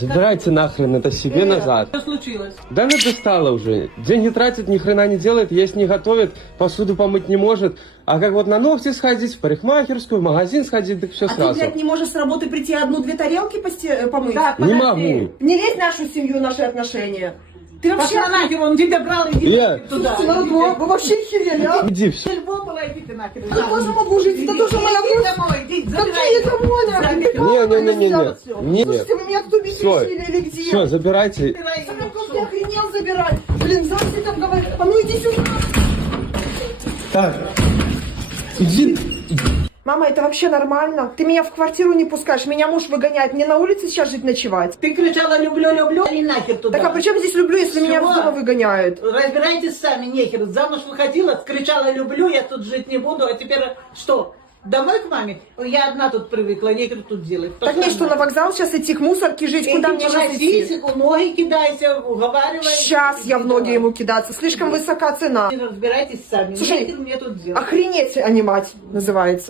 Забирайте нахрен это себе назад. Что случилось? Да она достала уже. Деньги тратит, ни хрена не делает, есть не готовит, посуду помыть не может. А как вот на ногти сходить, в парикмахерскую, в магазин сходить, так все А ты, сразу. блядь, не можешь с работы прийти одну-две тарелки помыть? Так, Не подожди. могу. Не лезь в нашу семью, наши отношения. Ты вообще... Пошла нахер, он тебя брал, иди Я- нахер туда. Вы вообще херели, а? Иди, все. Альбом была, иди ты нахер. Я тоже могу жить, это тоже моя Иди кровь. домой, иди, забирай. Какие домой, нахрен? Ты Не-не-не-не. Слушайте, вы меня кто бесили или где? Все, забирайте. Забирай Ты её, просто всё. охренел забирать. Блин, здрасте там говорят. А ну иди сюда. Так. Иди. Мама, это вообще нормально? Ты меня в квартиру не пускаешь, меня муж выгоняет. Мне на улице сейчас жить ночевать. Ты кричала «люблю, люблю» и нахер туда. Так а при чем здесь люблю, если меня Чего? из дома выгоняют? Разбирайтесь сами, нехер. Замуж выходила, кричала «люблю», я тут жить не буду, а теперь что? Домой к маме? Я одна тут привыкла, нехер тут делать. Так мне что, на вокзал сейчас идти к мусорке жить? Куда мне сейчас идти? Физику, ноги кидайся, уговаривай. Сейчас я в ноги ему кидаться. Слишком высока цена. Разбирайтесь сами. Слушай, Нехер мне тут делать. Охренеть, а не мать, называется.